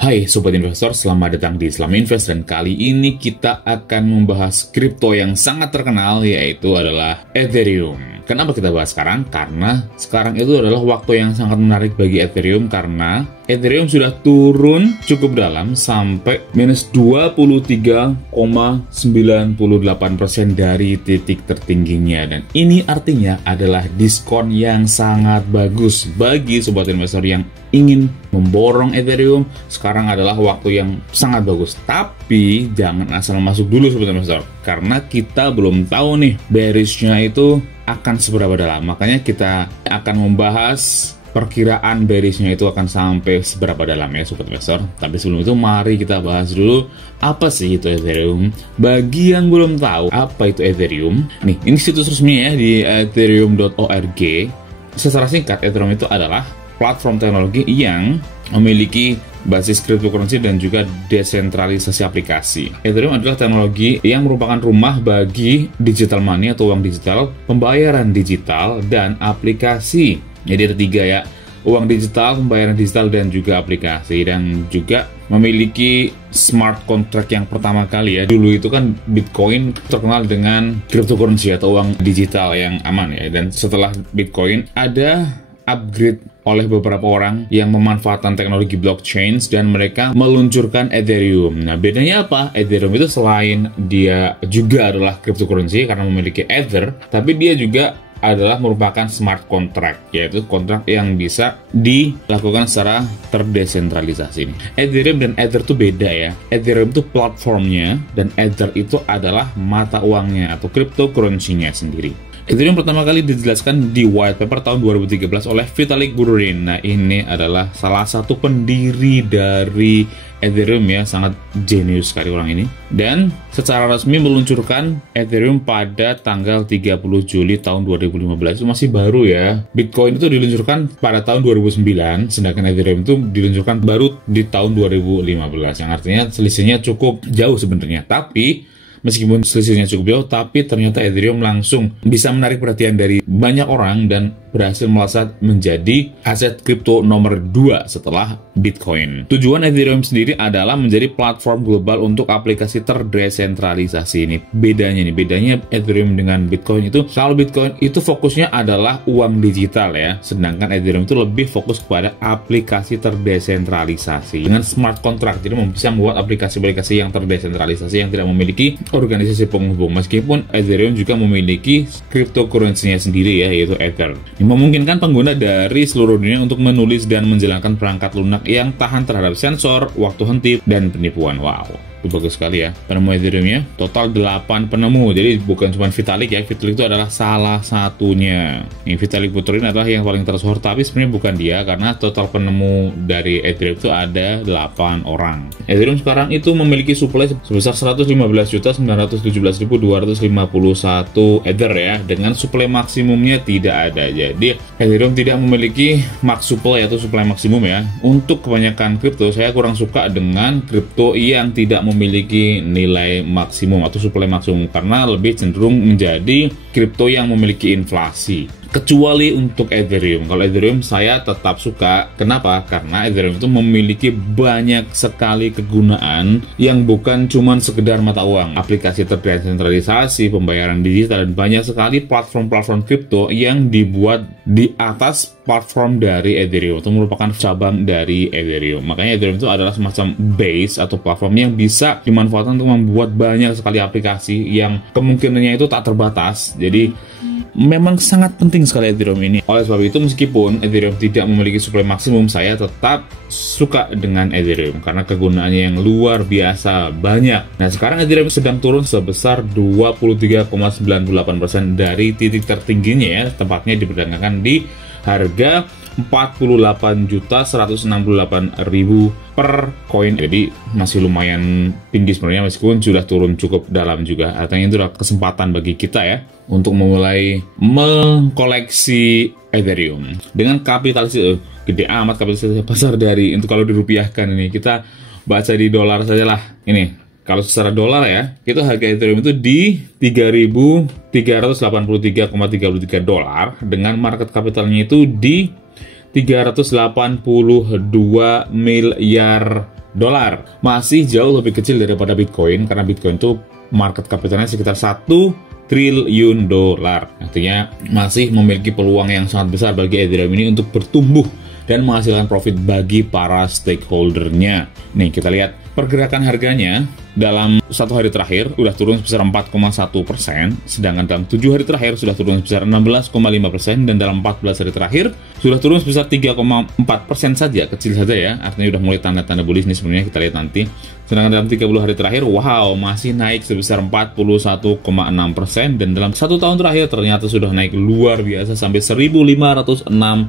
Hai Sobat Investor, selamat datang di Islam Invest dan kali ini kita akan membahas kripto yang sangat terkenal yaitu adalah Ethereum. Kenapa kita bahas sekarang? Karena sekarang itu adalah waktu yang sangat menarik bagi Ethereum karena Ethereum sudah turun cukup dalam sampai minus 23,98% dari titik tertingginya, dan ini artinya adalah diskon yang sangat bagus bagi Sobat Investor yang ingin memborong Ethereum. Sekarang adalah waktu yang sangat bagus, tapi jangan asal masuk dulu Sobat Investor karena kita belum tahu nih bearishnya itu akan seberapa dalam. Makanya kita akan membahas perkiraan bearishnya itu akan sampai seberapa dalam ya Sobat Investor. Tapi sebelum itu mari kita bahas dulu apa sih itu Ethereum. Bagi yang belum tahu apa itu Ethereum, nih ini situs resmi ya di ethereum.org. Secara singkat, Ethereum itu adalah platform teknologi yang memiliki basis cryptocurrency dan juga desentralisasi aplikasi. Ethereum adalah teknologi yang merupakan rumah bagi digital money atau uang digital, pembayaran digital, dan aplikasi. Jadi ada tiga ya, uang digital, pembayaran digital, dan juga aplikasi. Dan juga memiliki smart contract yang pertama kali ya. Dulu itu kan Bitcoin terkenal dengan cryptocurrency atau uang digital yang aman ya. Dan setelah Bitcoin ada upgrade oleh beberapa orang yang memanfaatkan teknologi blockchain dan mereka meluncurkan Ethereum. Nah, bedanya apa? Ethereum itu selain dia juga adalah cryptocurrency karena memiliki Ether, tapi dia juga adalah merupakan smart contract, yaitu kontrak yang bisa dilakukan secara terdesentralisasi. Ethereum dan Ether itu beda ya. Ethereum itu platformnya dan Ether itu adalah mata uangnya atau cryptocurrency-nya sendiri. Ethereum pertama kali dijelaskan di white paper tahun 2013 oleh Vitalik Buterin. Nah, ini adalah salah satu pendiri dari Ethereum ya, sangat jenius sekali orang ini. Dan secara resmi meluncurkan Ethereum pada tanggal 30 Juli tahun 2015. Itu masih baru ya. Bitcoin itu diluncurkan pada tahun 2009, sedangkan Ethereum itu diluncurkan baru di tahun 2015. Yang artinya selisihnya cukup jauh sebenarnya. Tapi meskipun selisihnya cukup jauh, tapi ternyata Ethereum langsung bisa menarik perhatian dari banyak orang dan berhasil melesat menjadi aset kripto nomor 2 setelah Bitcoin. Tujuan Ethereum sendiri adalah menjadi platform global untuk aplikasi terdesentralisasi. Ini bedanya Ethereum dengan Bitcoin itu, kalau Bitcoin itu fokusnya adalah uang digital ya, sedangkan Ethereum itu lebih fokus kepada aplikasi terdesentralisasi dengan smart contract. Jadi bisa membuat aplikasi-aplikasi yang terdesentralisasi yang tidak memiliki organisasi penghubung, meskipun Ethereum juga memiliki cryptocurrency-nya sendiri ya, yaitu Ether. Ini memungkinkan pengguna dari seluruh dunia untuk menulis dan menjalankan perangkat lunak yang tahan terhadap sensor, waktu henti, dan penipuan. Wow, itu bagus sekali ya. Penemu Ethereum-nya total 8 penemu, jadi bukan cuma Vitalik ya. Vitalik itu adalah salah satunya. Ini Vitalik Buterin adalah yang paling tersohor, tapi sebenarnya bukan dia karena total penemu dari Ethereum itu ada 8 orang. Ethereum sekarang itu memiliki supply sebesar 115.917.251 Ether ya, dengan supply maksimumnya tidak ada. Jadi Ethereum tidak memiliki max supply atau supply maksimum ya. Untuk kebanyakan kripto, saya kurang suka dengan kripto yang tidak memiliki nilai maksimum atau supply maksimum karena lebih cenderung menjadi kripto yang memiliki inflasi. Kecuali untuk Ethereum. Kalau Ethereum saya tetap suka. Kenapa? Karena Ethereum itu memiliki banyak sekali kegunaan yang bukan cuma sekedar mata uang. Aplikasi terdesentralisasi, pembayaran digital, dan banyak sekali platform-platform kripto yang dibuat di atas platform dari Ethereum atau merupakan cabang dari Ethereum. Makanya Ethereum itu adalah semacam base atau platform yang bisa dimanfaatkan untuk membuat banyak sekali aplikasi yang kemungkinannya itu tak terbatas. Jadi memang sangat penting sekali Ethereum ini. Oleh sebab itu, meskipun Ethereum tidak memiliki supply maksimum, saya tetap suka dengan Ethereum karena kegunaannya yang luar biasa banyak. Nah, sekarang Ethereum sedang turun sebesar 23,98% dari titik tertingginya ya, tempatnya diperdagangkan di harga 48.168.000 per koin. Jadi masih lumayan tinggi sebenarnya, meskipun sudah turun cukup dalam juga. Artinya itu adalah kesempatan bagi kita ya untuk memulai mengkoleksi Ethereum. Dengan kapitalisasi gede amat kapitalisasi pasar dari, untuk kalau dirupiahkan ini, kita baca di dolar saja lah. Ini kalau secara dolar ya, itu harga Ethereum itu di 3.383,33 dolar dengan market capitalnya itu di 382 miliar dolar. Masih jauh lebih kecil daripada Bitcoin, karena Bitcoin itu market capitalnya sekitar 1 triliun dolar. Artinya masih memiliki peluang yang sangat besar bagi Ethereum ini untuk bertumbuh dan menghasilkan profit bagi para stakeholdernya. Nih, kita lihat pergerakan harganya dalam 1 hari terakhir udah turun sebesar 4,1%, sedangkan dalam 7 hari terakhir sudah turun sebesar 16,5%, dan dalam 14 hari terakhir sudah turun sebesar 3,4% saja, kecil saja ya, artinya udah mulai tanda-tanda bullish nih sebenarnya, kita lihat nanti. Sedangkan dalam 30 hari terakhir, wow, masih naik sebesar 41,6%, dan dalam 1 tahun terakhir ternyata sudah naik luar biasa sampai 1.506%.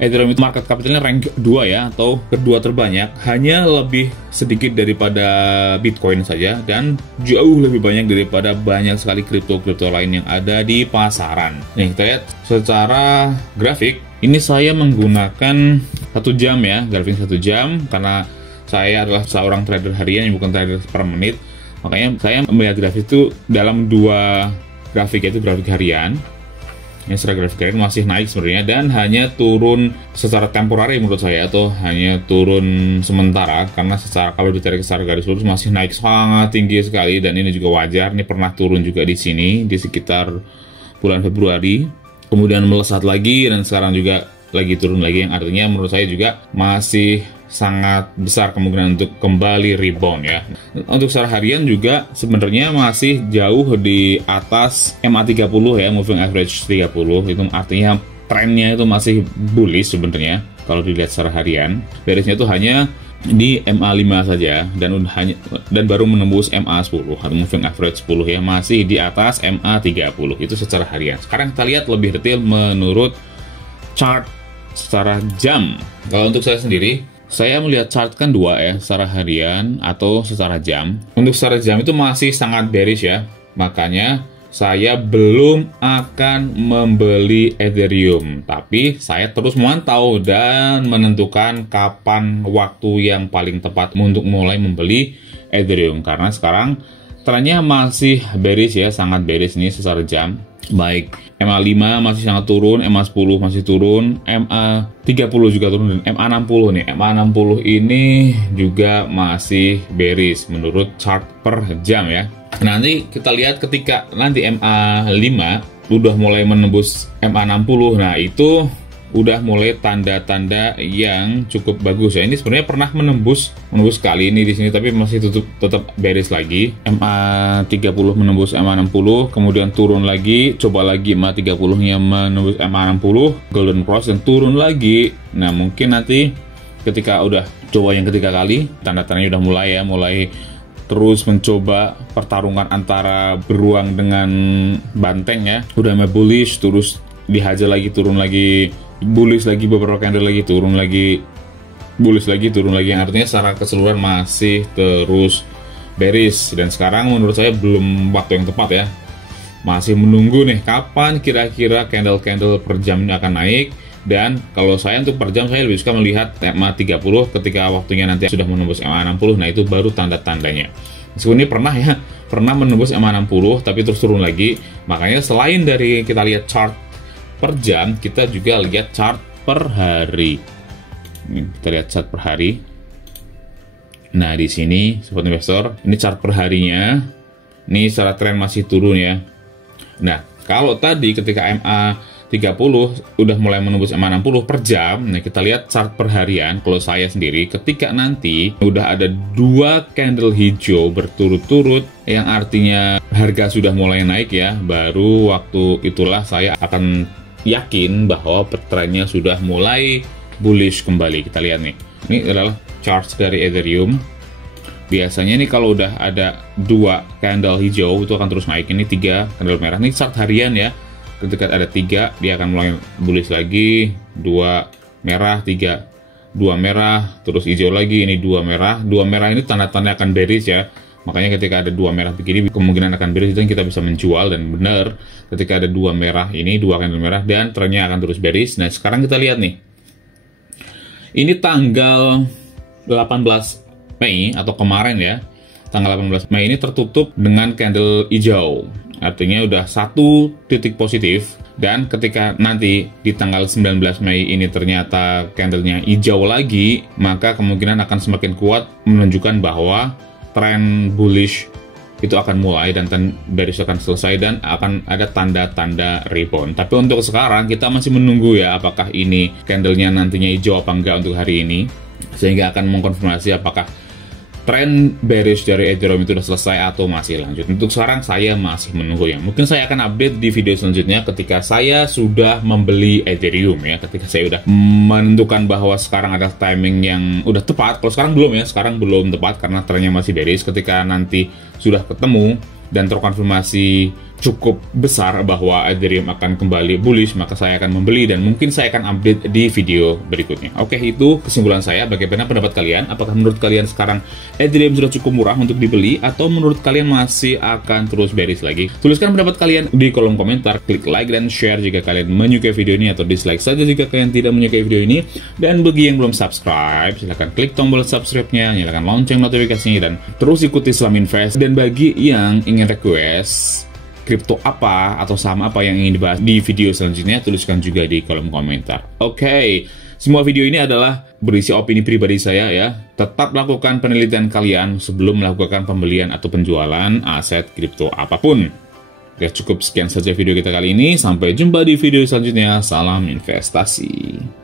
Ethereum itu market capitalnya rank 2 ya, atau kedua terbanyak, hanya lebih sedikit daripada Bitcoin saja, dan jauh lebih banyak daripada banyak sekali kripto-kripto lain yang ada di pasaran. Nih, kita lihat secara grafik, ini saya menggunakan 1 jam ya, grafik 1 jam, karena saya adalah seorang trader harian yang bukan trader per menit, makanya saya melihat grafik itu dalam 2 grafik, yaitu grafik harian. Ini secara grafik harian masih naik sebenarnya, dan hanya turun secara temporary menurut saya, atau hanya turun sementara, karena secara kalau ditarik secara garis lurus masih naik sangat tinggi sekali, dan ini juga wajar. Ini pernah turun juga di sini di sekitar bulan Februari, kemudian melesat lagi, dan sekarang juga lagi turun lagi, yang artinya menurut saya juga masih sangat besar kemungkinan untuk kembali rebound ya. Untuk secara harian juga sebenarnya masih jauh di atas MA30 ya, moving average 30, itu artinya trennya itu masih bullish sebenarnya kalau dilihat secara harian. Beresnya itu hanya di MA5 saja, dan baru menembus MA10 atau moving average 10 ya, masih di atas MA30 itu secara harian. Sekarang kita lihat lebih detail menurut chart secara jam. Kalau untuk saya sendiri, saya melihat chart kan 2 ya, secara harian atau secara jam. Untuk secara jam itu masih sangat bearish ya, makanya saya belum akan membeli Ethereum, tapi saya terus memantau dan menentukan kapan waktu yang paling tepat untuk mulai membeli Ethereum, karena sekarang trennya masih bearish ya, sangat bearish ini secara jam. Baik MA5 masih sangat turun, MA10 masih turun, MA30 juga turun, dan MA60 nih. MA60 ini juga masih bearish menurut chart per jam ya. Nanti kita lihat ketika nanti MA5 udah mulai menembus MA60, nah itu udah mulai tanda-tanda yang cukup bagus ya. Ini sebenarnya pernah menembus kali ini di sini, tapi masih tetap bearish lagi. MA30 menembus MA60, kemudian turun lagi, coba lagi MA30-nya menembus MA60, golden cross, dan turun lagi. Nah, mungkin nanti ketika udah coba yang ketiga kali, tanda-tandanya udah mulai terus mencoba pertarungan antara beruang dengan banteng ya. Udah bullish, terus dihajar lagi, turun lagi, bullish lagi, beberapa candle lagi, turun lagi, bullish lagi, turun lagi, yang artinya secara keseluruhan masih terus bearish. Dan sekarang menurut saya belum waktu yang tepat ya, masih menunggu nih kapan kira-kira candle-candle per jam ini akan naik. Dan kalau saya untuk per jam, saya lebih suka melihat MA30 ketika waktunya nanti sudah menembus MA60, nah itu baru tanda-tandanya. Meskipun ini pernah menembus MA60 tapi terus turun lagi. Makanya selain dari kita lihat chart per jam, kita juga lihat chart per hari. Ini kita lihat chart per hari. Nah, di sini sobat investor, ini chart per harinya. Ini secara tren masih turun ya. Nah, kalau tadi ketika MA30 udah mulai menembus MA60 per jam, nah kita lihat chart per harian. Kalau saya sendiri, ketika nanti udah ada 2 candle hijau berturut-turut, yang artinya harga sudah mulai naik ya, baru waktu itulah saya akan yakin bahwa trennya sudah mulai bullish kembali. Kita lihat nih, ini adalah chart dari Ethereum. Biasanya nih kalau udah ada 2 candle hijau itu akan terus naik. Ini 3 candle merah, ini chart harian ya. Ketika ada 3, dia akan mulai bullish lagi, 2 merah, 3, 2 merah, terus hijau lagi, ini 2 merah. 2 merah ini tanda-tanda akan bearish ya. Makanya ketika ada 2 merah begini, kemungkinan akan bearish, itu kita bisa menjual. Dan benar, ketika ada 2 merah ini, 2 candle merah, dan trennya akan terus bearish. Nah, sekarang kita lihat nih, ini tanggal 18 Mei atau kemarin ya, tanggal 18 Mei ini tertutup dengan candle hijau. artinya udah satu titik positif. Dan ketika nanti di tanggal 19 Mei ini ternyata candlenya hijau lagi, maka kemungkinan akan semakin kuat menunjukkan bahwa tren bullish itu akan mulai dan bearish akan selesai dan akan ada tanda-tanda rebound. Tapi untuk sekarang kita masih menunggu ya apakah ini candlenya nantinya hijau apa enggak untuk hari ini, sehingga akan mengkonfirmasi apakah tren bearish dari Ethereum itu sudah selesai atau masih lanjut. Untuk sekarang saya masih menunggu ya. Mungkin saya akan update di video selanjutnya ketika saya sudah membeli Ethereum ya. Ketika saya sudah menentukan bahwa sekarang adalah timing yang udah tepat. Kalau sekarang belum ya, sekarang belum tepat karena trennya masih bearish. Ketika nanti sudah ketemu dan terkonfirmasi cukup besar bahwa Ethereum akan kembali bullish, maka saya akan membeli dan mungkin saya akan update di video berikutnya. Oke, itu kesimpulan saya. Bagaimana pendapat kalian? Apakah menurut kalian sekarang Ethereum sudah cukup murah untuk dibeli atau menurut kalian masih akan terus bearish lagi? Tuliskan pendapat kalian di kolom komentar, klik like dan share jika kalian menyukai video ini atau dislike saja jika kalian tidak menyukai video ini. Dan bagi yang belum subscribe, silahkan klik tombol subscribe-nya, nyalakan lonceng notifikasinya dan terus ikuti Islam Invest. Dan bagi yang ingin request kripto apa atau saham apa yang ingin dibahas di video selanjutnya, tuliskan juga di kolom komentar. Oke, semua video ini adalah berisi opini pribadi saya ya. Tetap lakukan penelitian kalian sebelum melakukan pembelian atau penjualan aset kripto apapun. Oke, cukup sekian saja video kita kali ini. Sampai jumpa di video selanjutnya. Salam investasi.